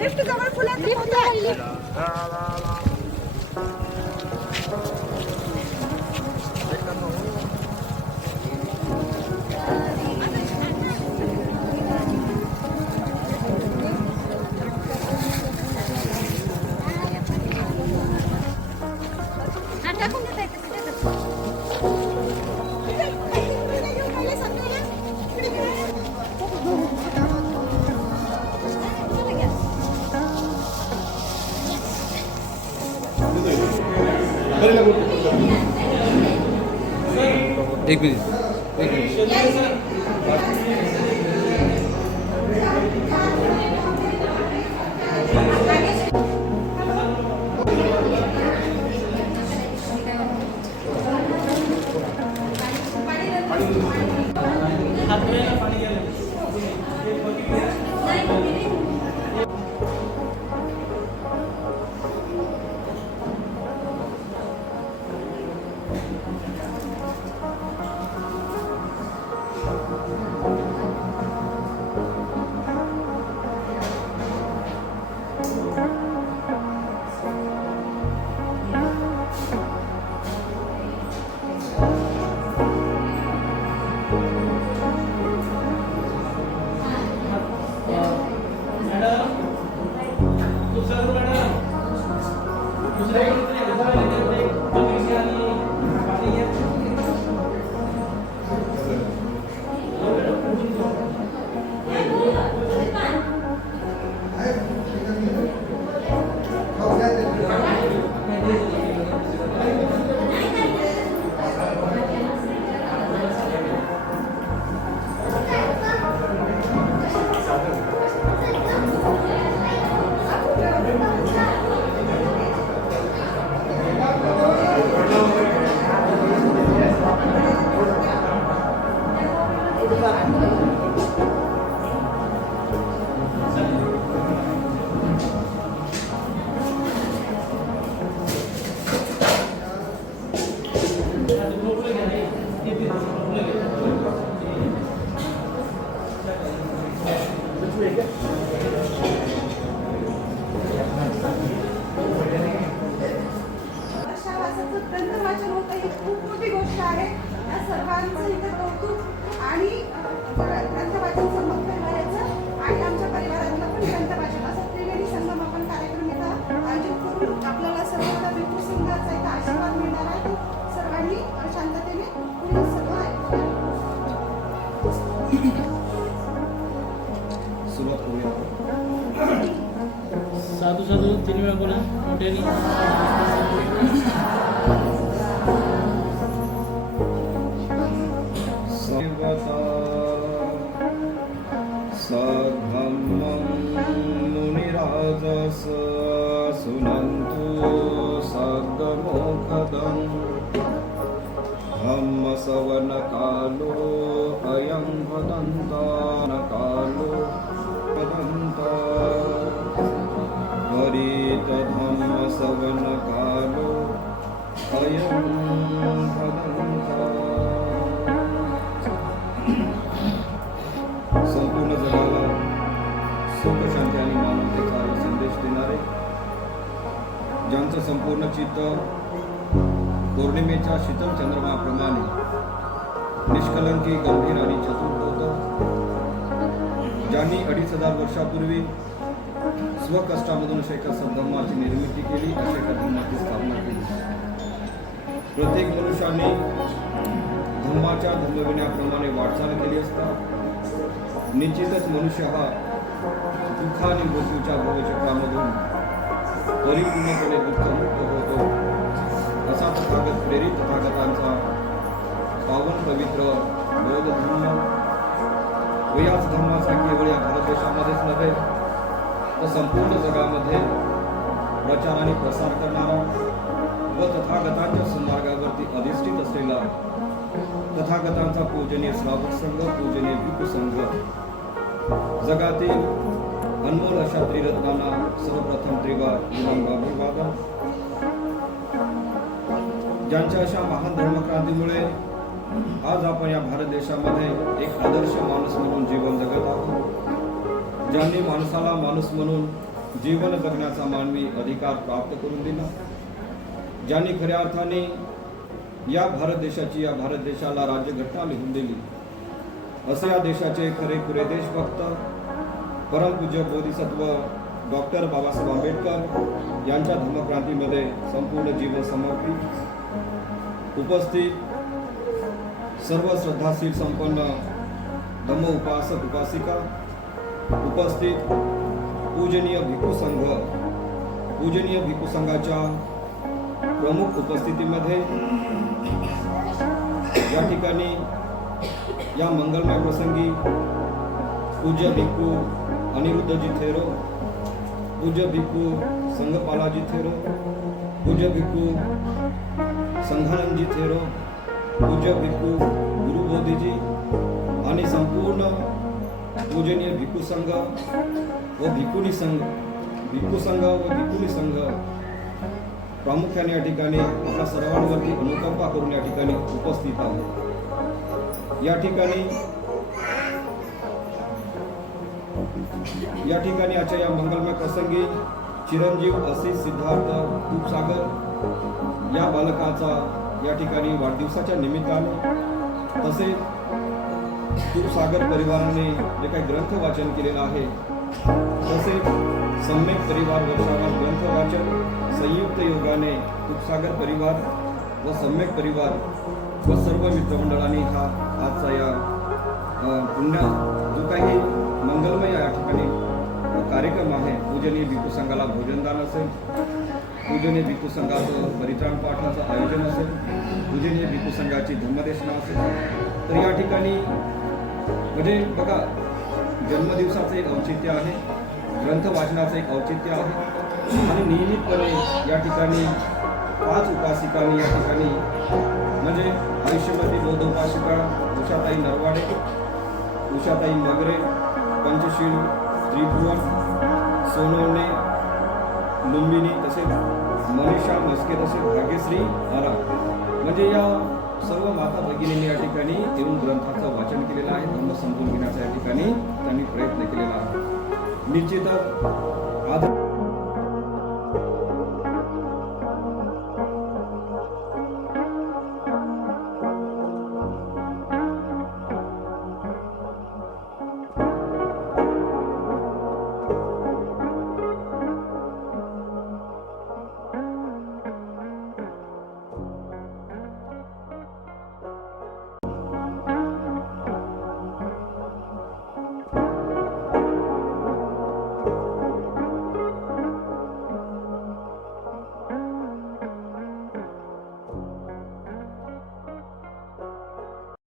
Lift जवळ फुलांची होते टाकून देता येते एक मिनिट खूप मोठी गोष्ट आहे. या सर्वांचं इथं कौतुक आणि ग्रंथवाचन संगम परिवाराचं आणि आमच्या परिवारातलं पण ग्रंथवाचन असं त्रिवेणी संगम आपण कार्यक्रम इथं आयोजित करून आपल्याला सर्वांना विपुल सिंगाचा इथं आशीर्वाद मिळणार आहे. सर्वांनी शांततेने पुढील सर्व ऐकूया. सुरुवात करूया. साधू साधू 3 वेळा बोला मोठ्याने. सद्धम्मं मुनिराजस सुनन्तु सद्गमुखदं धम्मसवनकालो अयं वदन्तानकालो वदन्ता हरितधम्मसवनकालो अयं वदन्ता. संपूर्ण जगाला सुख शांती आणि मानवतेचा संदेश देणारे, ज्यांचं संपूर्ण चित्त पौर्णिमेच्या शीतल चंद्रमाप्रमाणे निष्कलंकी, गंभीर आणि चतुर होतं, ज्यांनी 2500 वर्षापूर्वी स्वकष्टामधून एका सद्धम्माची निर्मिती केली, अशा एका धम्माची स्थापना केली. प्रत्येक मनुष्याने धम्माच्या धम्मविण्याप्रमाणे वाटचाल केली असता निश्चितच मनुष्य हा दुःख आणि मृत्यूच्या भवचक्रामधून परिपूर्णपणे दुःखमुक्त होतो. असा तथागत प्रेरित तथागतांचा पावन पवित्र बौद्ध धर्म व याच धर्माचा केवळ या भारत देशामध्येच नव्हे तर संपूर्ण जगामध्ये प्रचार आणि प्रसार करणारा व तथागतांच्या सुमार्गावरती अधिष्ठित असलेला तथागतांचा पूजनीय श्रावक संघ, पूजनीय भिक्खू संघ, जगातील अनमोल अशा त्रिरत्नांना सर्वप्रथम त्रिवार अभिवादन. ज्यांच्या अशा महान धर्मक्रांतीमुळे आज आपण या भारत देशामध्ये एक आदर्श माणूस म्हणून जीवन जगत आहोत, ज्यांनी माणसाला माणूस म्हणून जीवन जगण्याचा मानवी अधिकार प्राप्त करून दिला, ज्यांनी खऱ्या अर्थाने या भारत देशाला राज्यघटना लिहून दिली, असे या देशाचे खरेखुरे देशभक्त परमपूज्य बोधिसत्व डॉक्टर बाबासाहेब आंबेडकर यांच्या धर्मक्रांतीमध्ये संपूर्ण जीवन समर्पित उपस्थित सर्व श्रद्धाशील संपन्न धम्म उपासक उपासिका, उपस्थित पूजनीय भिक्खू संघाच्या प्रमुख उपस्थितीमध्ये या ठिकाणी या मंगलमय प्रसंगी पूज्य भिक्खू अनिरुद्धजी थेरो, पूज्य भिक्खू संघपालाजी थेरो, पूज्य भिक्खू संघानंदजी थेरो, पूज्य भिक्खू गुरुबोधीजी आणि संपूर्ण पूजनीय भिक्खू संघ व भिक्खुनी संघ प्रामुख्याने या ठिकाणी आपल्या सर्वांवरती अनुकंपा करून या ठिकाणी उपस्थित आहे। या ठिकाणी आजच्या या मंगलमय प्रसंगी चिरंजीव आशिष सिद्धार्थ खूपसागर या बालकाचा या ठिकाणी वाढदिवसाच्या निमित्तानं, तसेच खूपसागर परिवाराने जे काही ग्रंथ वाचन केलेलं आहे, तसेच सम्यक परिवार वर्षावर ग्रंथ वाचन संयुक्त योगाने खूपसागर परिवार व सम्यक परिवार व सर्व मित्रमंडळांनी हा आजचा या पुण्य जो काही मंगलमय या ठिकाणी कार्यक्रम आहे, पूजनीय भिक्खू संघाला भोजनदान असेल, पूजनीय भिक्खू संघाचं परित्राण पाठाचं आयोजन असेल, पूजनीय भिक्खू संघाची धम्मदेशना असेल, तर या ठिकाणी म्हणजे बघा जन्मदिवसाचं एक औचित्य आहे, ग्रंथ वाचनाचं एक औचित्य आहे आणि नियमितपणे या ठिकाणी 5 उपासिकांनी या ठिकाणी म्हणजे आयुष्यवती बौद्ध उपासिका उषाताई नरवाडे, उषाताई मगरे, पंचशील त्रिभुवन, सोनवणे, लुंबिनी, तसेच मनीषा मस्के, तसेच भाग्यश्री आरा, म्हणजे या सर्व माता भगिनींनी या ठिकाणी येऊन ग्रंथाचं वाचन केलेलं आहे, धर्म समजून घेण्याचा या ठिकाणी त्यांनी प्रयत्न केलेला आहे। निश्चितच आज